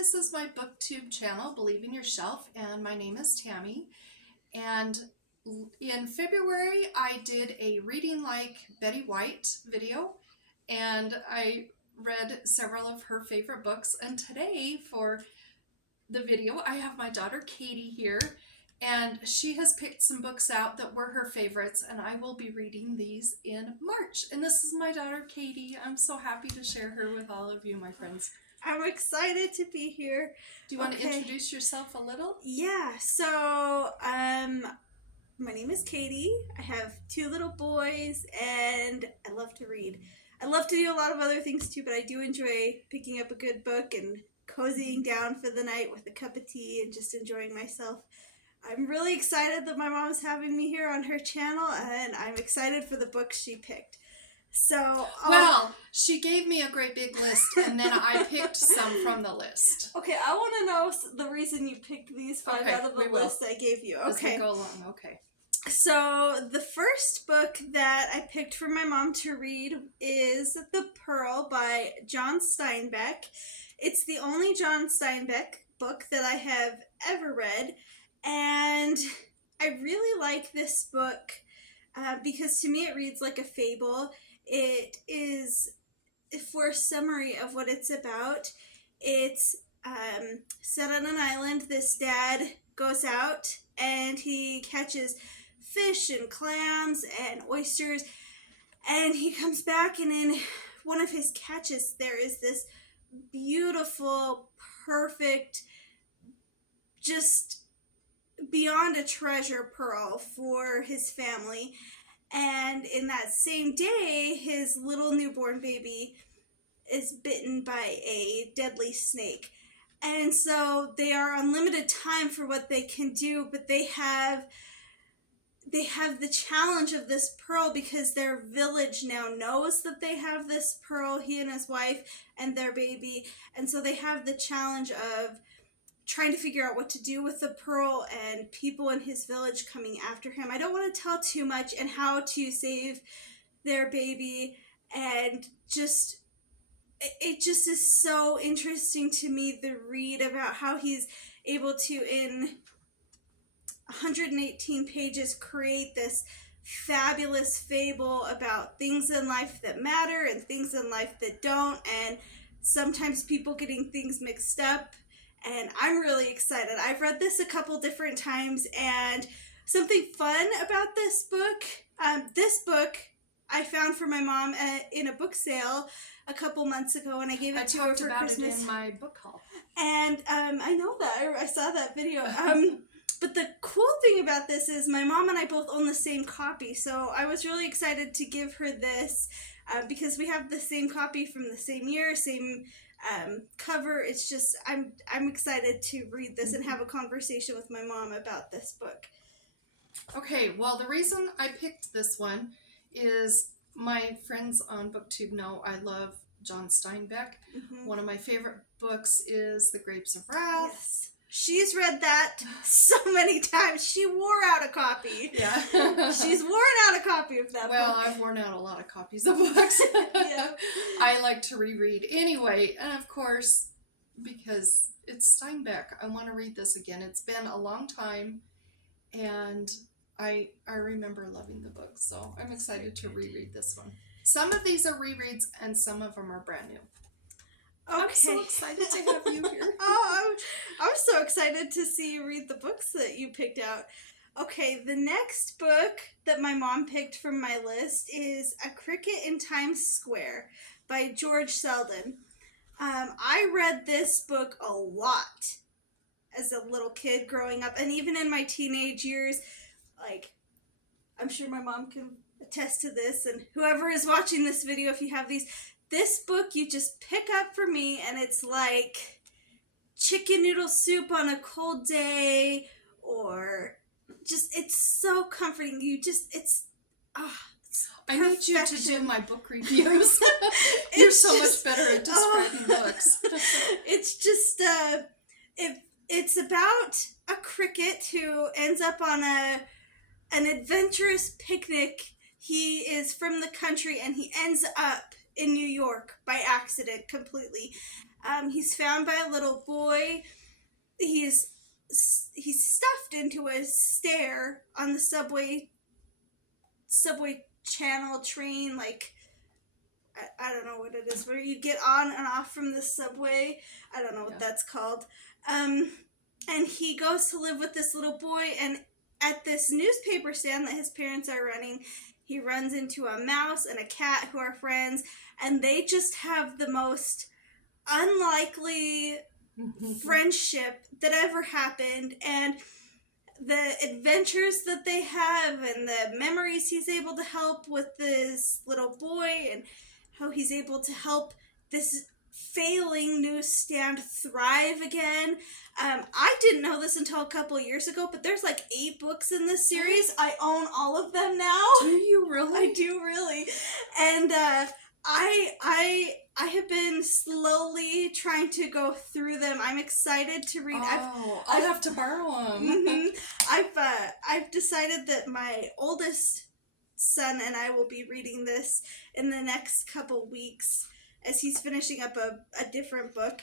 this is my booktube channel, Believe in Yourself, and my name is Tammy. And in February, I did a Reading Like Betty White video, and I read several of her favorite books. And today, for the video, I have my daughter Katie here, and she has picked some books out that were her favorites, and I will be reading these in March. And this is my daughter Katie. I'm so happy to share her with all of you, my friends. I'm excited to be here. Do you want to introduce yourself a little? Yeah, so my name is Katie. I have 2 little boys, and I love to read. I love to do a lot of other things too, but I do enjoy picking up a good book and cozying down for the night with a cup of tea and just enjoying myself. I'm really excited that my mom's having me here on her channel, and I'm excited for the books she picked. So, well, she gave me a great big list, and then I picked some from the list. Okay, I want to know the reason you picked these 5 out of the list I gave you. Okay. As we go along, okay. So, the first book that I picked for my mom to read is The Pearl by John Steinbeck. It's the only John Steinbeck book that I have ever read, and I really like this book because to me it reads like a fable. It is, for a summary of what it's about, it's set on an island. This dad goes out and he catches fish and clams and oysters, and he comes back, and in one of his catches there is this beautiful, perfect, just beyond a treasure pearl for his family. And in that same day, his little newborn baby is bitten by a deadly snake. And so they are on limited time for what they can do, but they have the challenge of this pearl because their village now knows that they have this pearl, he and his wife and their baby. And so they have the challenge of trying to figure out what to do with the pearl and people in his village coming after him. I don't want to tell too much, and how to save their baby, and it just is so interesting to me, the read about how he's able to, in 118 pages, create this fabulous fable about things in life that matter and things in life that don't, and sometimes people getting things mixed up. And I'm really excited. I've read this a couple different times, and something fun about this book I found for my mom in a book sale a couple months ago, and I gave it to her for Christmas. It in my book haul. And I know that. I saw that video. But the cool thing about this is my mom and I both own the same copy, so I was really excited to give her this because we have the same copy from the same year, same cover. It's just, I'm excited to read this and have a conversation with my mom about this book. Okay, well, the reason I picked this one is my friends on BookTube know I love John Steinbeck. Mm-hmm. One of my favorite books is The Grapes of Wrath. Yes. She's read that so many times. She wore out a copy. Yeah. She's worn out a copy of that book. Well, I've worn out a lot of copies of books. Yeah. I like to reread anyway. And of course, because it's Steinbeck, I want to read this again. It's been a long time, and I remember loving the book. So I'm excited to reread this one. Some of these are rereads, and some of them are brand new. Okay. I'm so excited to have you here. I'm so excited to see you read the books that you picked out. Okay, the next book that my mom picked from my list is A Cricket in Times Square by George Selden. I read this book a lot as a little kid growing up, and even in my teenage years. Like, I'm sure my mom can attest to this, and whoever is watching this video, if you have these, this book you just pick up for me, and it's like chicken noodle soup on a cold day, or just, it's so comforting. I need you to do my book reviews. You're so much better at describing books. It's just, it's about a cricket who ends up on an adventurous picnic. He is from the country, and he ends up in New York by accident completely. He's found by a little boy. He's stuffed into a stair on the subway channel train, like I don't know what it is, where you get on and off from the subway. I don't know what that's called. And he goes to live with this little boy, and at this newspaper stand that his parents are running, he runs into a mouse and a cat who are friends, and they just have the most unlikely friendship that ever happened. And the adventures that they have and the memories he's able to help with this little boy, and how he's able to help this failing newsstand thrive again. I didn't know this until a couple years ago, but there's like 8 books in this series. I own all of them now. Do you really? I do, really. And I have been slowly trying to go through them. I'm excited to read. I'll have to borrow them. I've decided that my oldest son and I will be reading this in the next couple weeks as he's finishing up a different book.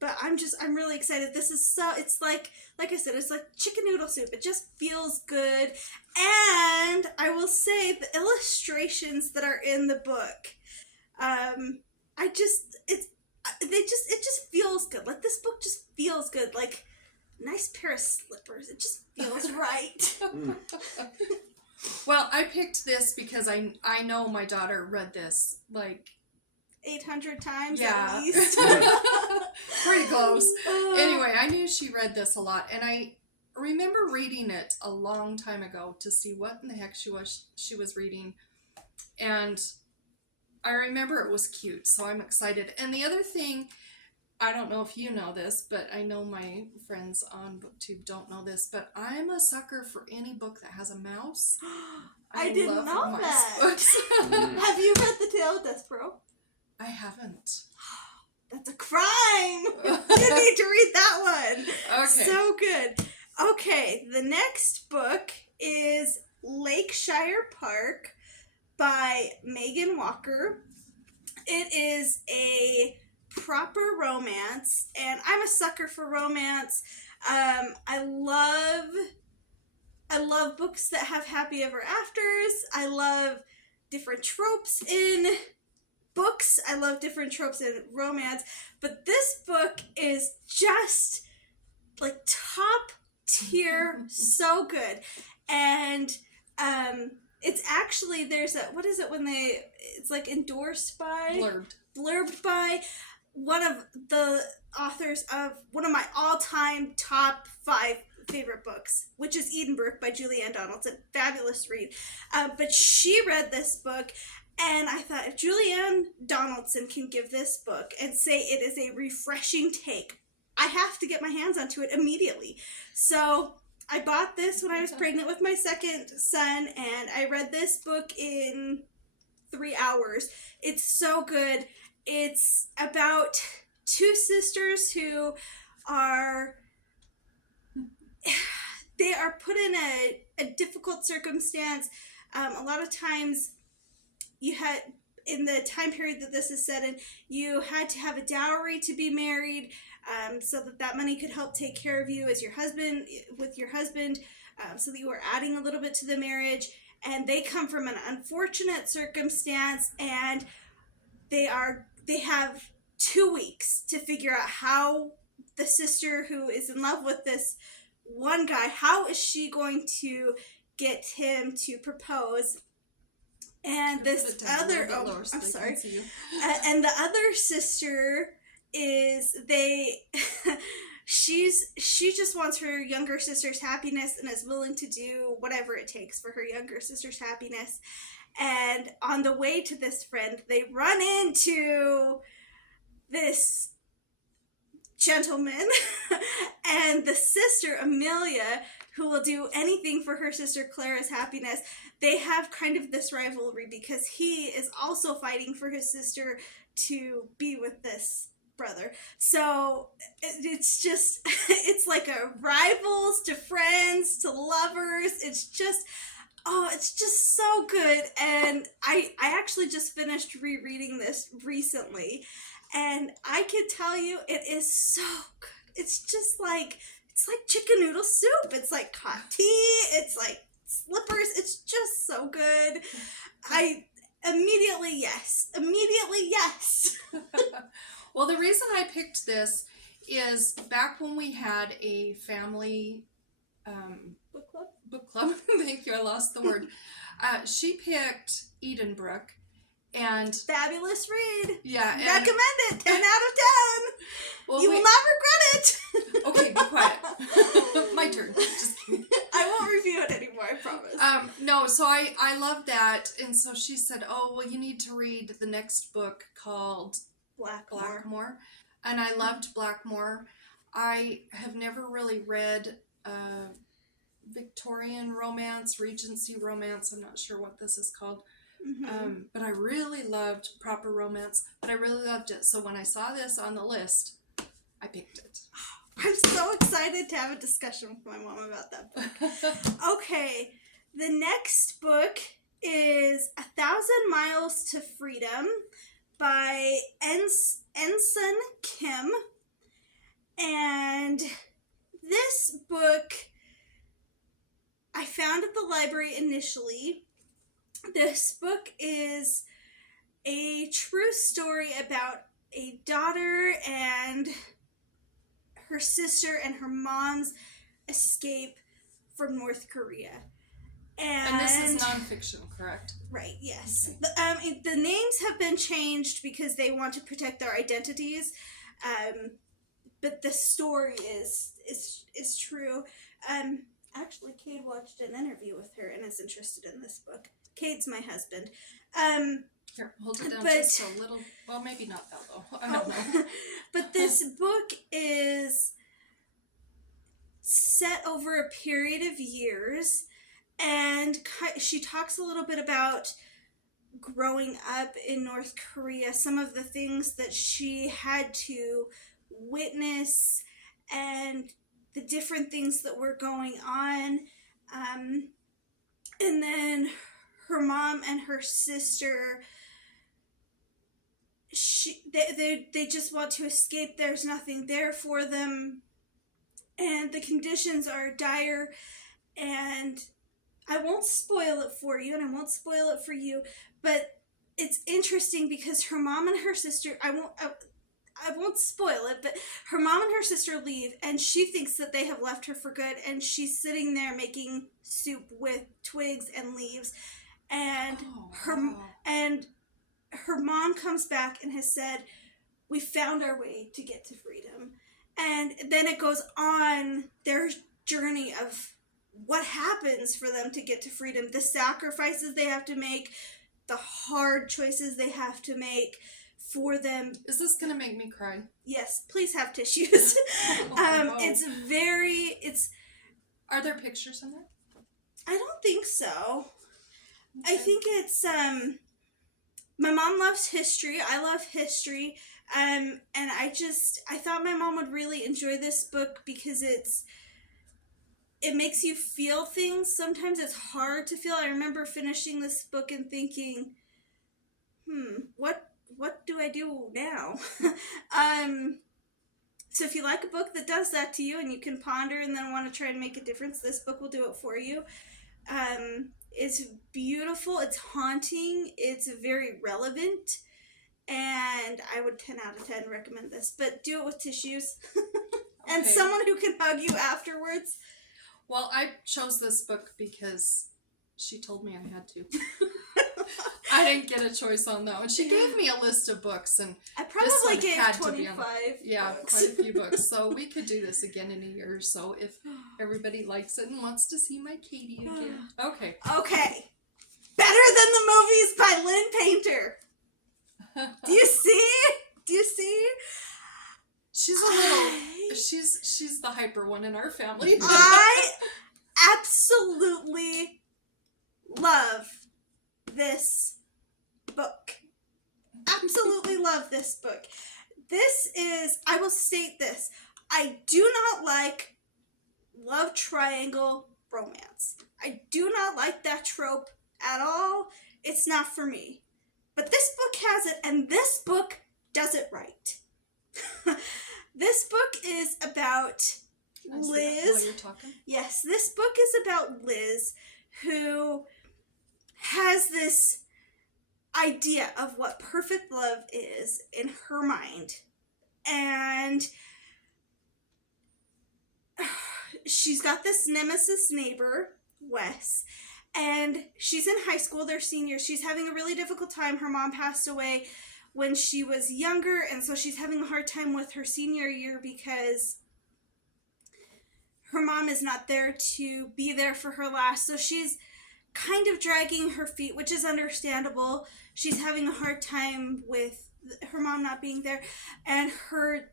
But I'm really excited. This is it's like I said, it's like chicken noodle soup. It just feels good. And I will say the illustrations that are in the book, it just feels good. Like, this book just feels good. Like, nice pair of slippers. It just feels right. Well, I picked this because I know my daughter read this like 800 times at least. Pretty close. Anyway, I knew she read this a lot, and I remember reading it a long time ago to see what in the heck she was reading, and I remember it was cute, so I'm excited. And the other thing, I don't know if you know this, but I know my friends on BookTube don't know this, but I'm a sucker for any book that has a mouse. I didn't know that. Have you read The Tale of Despero? I haven't. That's a crime! You need to read that one. Okay. So good. Okay, the next book is Lakeshire Park by Megan Walker. It is a proper romance, and I'm a sucker for romance. I love books that have happy ever afters. I love different tropes in books. I love different tropes in romance, but this book is just like top tier, so good. And it's actually, there's a, what is it when it's like endorsed by, blurbed by one of the authors of one of my all-time top 5 favorite books, which is Edenbrook by Julianne Donaldson. Fabulous read. But she read this book, and I thought, if Julianne Donaldson can give this book and say it is a refreshing take, I have to get my hands onto it immediately. So I bought this when I was pregnant with my second son, and I read this book in 3 hours. It's so good. It's about 2 sisters who are put in a difficult circumstance. A lot of times you had, in the time period that this is set in, you had to have a dowry to be married, so that money could help take care of you as your husband, so that you were adding a little bit to the marriage. And they come from an unfortunate circumstance, and they have 2 weeks to figure out how the sister who is in love with this one guy, how is she going to get him to propose? And this other, I'm sorry. And the other sister is she just wants her younger sister's happiness and is willing to do whatever it takes for her younger sister's happiness. And on the way to this friend, they run into this gentleman and the sister, Amelia, who will do anything for her sister Clara's happiness. They have kind of this rivalry because he is also fighting for his sister to be with this brother. So it's just, it's like a rivals to friends to lovers. It's just so good. And I actually just finished rereading this recently. And I can tell you, it is so good. It's just like, it's like chicken noodle soup. It's like hot tea. It's like slippers. It's just so good. Immediately yes. Well, the reason I picked this is back when we had a family book club. Thank you, I lost the word. She picked Edenbrook, and Fabulous read. yeah, and, recommend it. 10 out of 10. well, You will not regret it. Okay, be quiet. My turn. Just kidding. I won't review it anymore, I promise. No, so I love that, and so she said, "Oh, well, you need to read the next book called Blackmore," and I loved Blackmore. I have never really read Victorian romance, Regency romance. I'm not sure what this is called. Mm-hmm. But I really loved proper romance, but I really loved it. So when I saw this on the list, I picked it. I'm so excited to have a discussion with my mom about that book. Okay, the next book is 1,000 Miles to Freedom by Eunsun Kim. And this book I found at the library initially. This book is a true story about a daughter and her sister and her mom's escape from North Korea. And this is nonfiction, correct? Right, yes. Okay. The names have been changed because they want to protect their identities, but the story is true. Actually, Cade watched an interview with her and is interested in this book. Cade's my husband. Here, hold it down just a little. Well, maybe not that low. I don't know. But this book is set over a period of years, and she talks a little bit about growing up in North Korea, some of the things that she had to witness, and the different things that were going on. And then her mom and her sister, they just want to escape. There's nothing there for them, and the conditions are dire. And I won't spoil it for you, and I won't spoil it for you, but it's interesting because her mom and her sister, I won't spoil it, but her mom and her sister leave, and she thinks that they have left her for good, and she's sitting there making soup with twigs and leaves, and her mom comes back and has said, "We found our way to get to freedom." And then it goes on their journey of what happens for them to get to freedom, the sacrifices they have to make, the hard choices they have to make for them. Is this gonna make me cry? Yes, please have tissues. No. Are there pictures in there? I don't think so. Okay. I think it's my mom loves history. I love history. And I thought my mom would really enjoy this book because it makes you feel things. Sometimes it's hard to feel. I remember finishing this book and thinking, what do I do now? So if you like a book that does that to you and you can ponder and then want to try and make a difference, this book will do it for you. It's beautiful. It's haunting. It's very relevant. And I would 10 out of 10 recommend this. But do it with tissues. And Okay. someone who can hug you afterwards. Well, I chose this book because she told me I had to. I didn't get a choice on that one. She gave me a list of books, and I this probably one gave had 25 to be on. Yeah, books. quite a few books. So we could do this again in a year or so if everybody likes it and wants to see my Katie again. Okay. Okay. Better than the movies by Lynn Painter. Do you see? Do you see? She's a little. She's the hyper one in our family. I absolutely love this book. Absolutely love this book. I will state this. I do not like love triangle romance. I do not like that trope at all. It's not for me. But this book has it, and this book does it right. This book is about Liz. While you're talking. Yes, this book is about Liz, who has this idea of what perfect love is in her mind. And she's got this nemesis neighbor, Wes, and she's in high school, they're seniors. She's having a really difficult time. Her mom passed away when she was younger, and so she's having a hard time with her senior year because her mom is not there to be there for her last. So she's kind of dragging her feet, which is understandable. She's having a hard time with her mom not being there, and her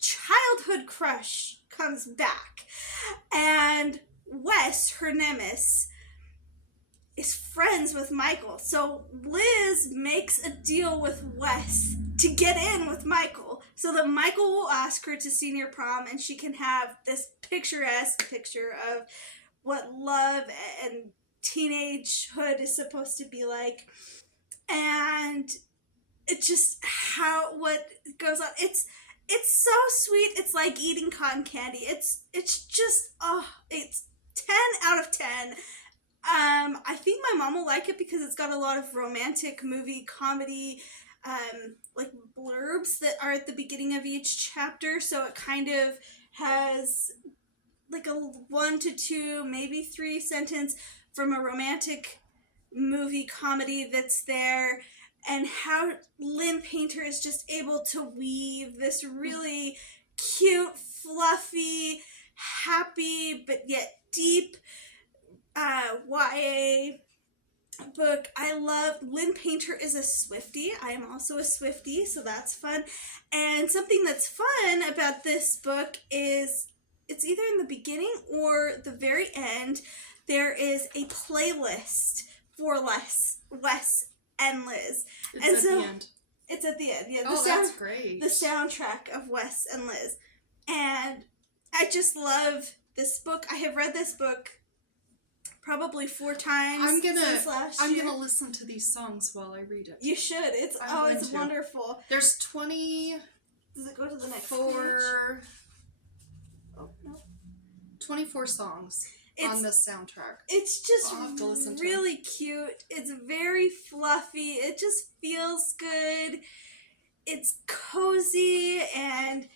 childhood crush comes back. And Wes, her nemesis, is friends with Michael. So Liz makes a deal with Wes to get in with Michael so that Michael will ask her to senior prom and she can have this picturesque picture of what love and teenagehood is supposed to be like. And it's just what goes on. It's so sweet. It's like eating cotton candy. It's just, it's 10 out of 10. I think my mom will like it because it's got a lot of romantic movie comedy, like blurbs that are at the beginning of each chapter. So it kind of has like a 1 to 2, maybe 3 sentence from a romantic movie comedy that's there, and how Lynn Painter is just able to weave this really cute, fluffy, happy, but yet deep YA book. I love Lynn Painter is a Swiftie. I am also a Swiftie, so that's fun. And something that's fun about this book is it's either in the beginning or the very end. There is a playlist for Wes and Liz. It's at the end. It's at the end, yeah. That's great. The soundtrack of Wes and Liz. And I just love this book. I have read this book probably 4 times since last year. I'm gonna listen to these songs while I read it. You should. It's wonderful. There's 20. Does it go to the next page? Oh no. 24 songs on the soundtrack. It's just really cute. It's very fluffy. It just feels good. It's cozy and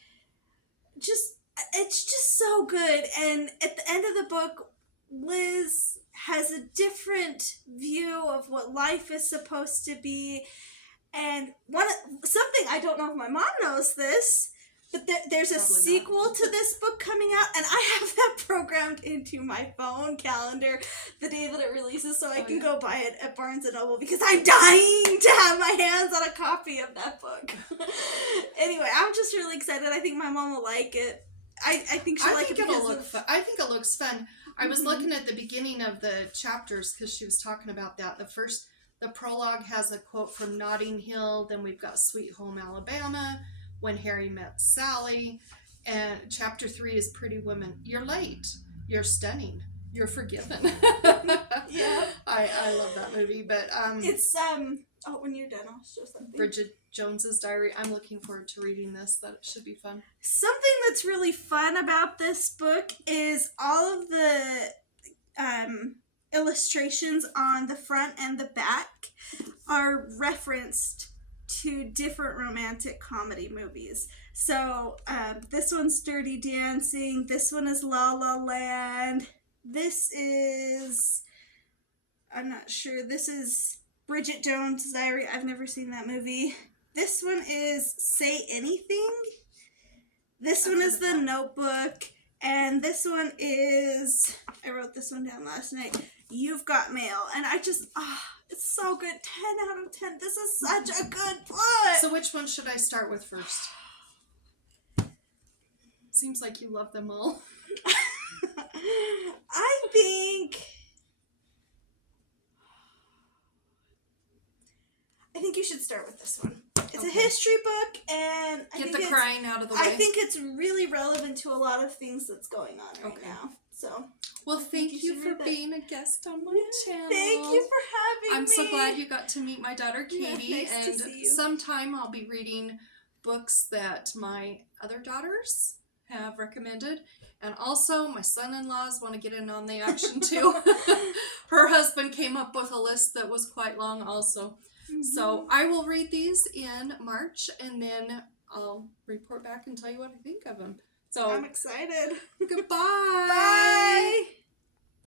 it's just so good. And at the end of the book, Liz has a different view of what life is supposed to be. And something, I don't know if my mom knows this, but there's a sequel to this book coming out, and I have that programmed into my phone calendar the day that it releases so I can go buy it at Barnes & Noble because I'm dying to have my hands on a copy of that book. Anyway, I'm just really excited. I think my mom will like it. I think she'll like it because it'll look fun. I think it looks fun. I was looking at the beginning of the chapters because she was talking about that. The prologue has a quote from Notting Hill. Then we've got Sweet Home Alabama, When Harry Met Sally. And chapter 3 is Pretty Women. You're late. You're stunning. You're forgiven. Yeah. I love that movie. But it's when you're done, I'll show something. Bridget Jones's Diary. I'm looking forward to reading this. That should be fun. Something that's really fun about this book is all of the illustrations on the front and the back are referenced to different romantic comedy movies. So this one's Dirty Dancing. This one is La La Land. This is, I'm not sure. This is Bridget Jones' Diary. I've never seen that movie. This one is Say Anything. This one is The Notebook. And this one is, I wrote this one down last night, You've Got Mail. And I just, it's so good. 10 out of 10. This is such a good book. So which one should I start with first? Seems like you love them all. I think you should start with this one. It's a history book, and Get the crying out of the way. I think it's really relevant to a lot of things that's going on right now. So, well, thank you should for read that. being a guest on my channel. Thank you for having I'm me. so glad you got to meet my daughter Katie, Yeah, nice to and see you. sometime I'll be reading books that my other daughters have recommended, and also my son-in-laws want to get in on the action too. Her husband came up with a list that was quite long also. So I will read these in March, and then I'll report back and tell you what I think of them. So I'm excited. goodbye. Bye.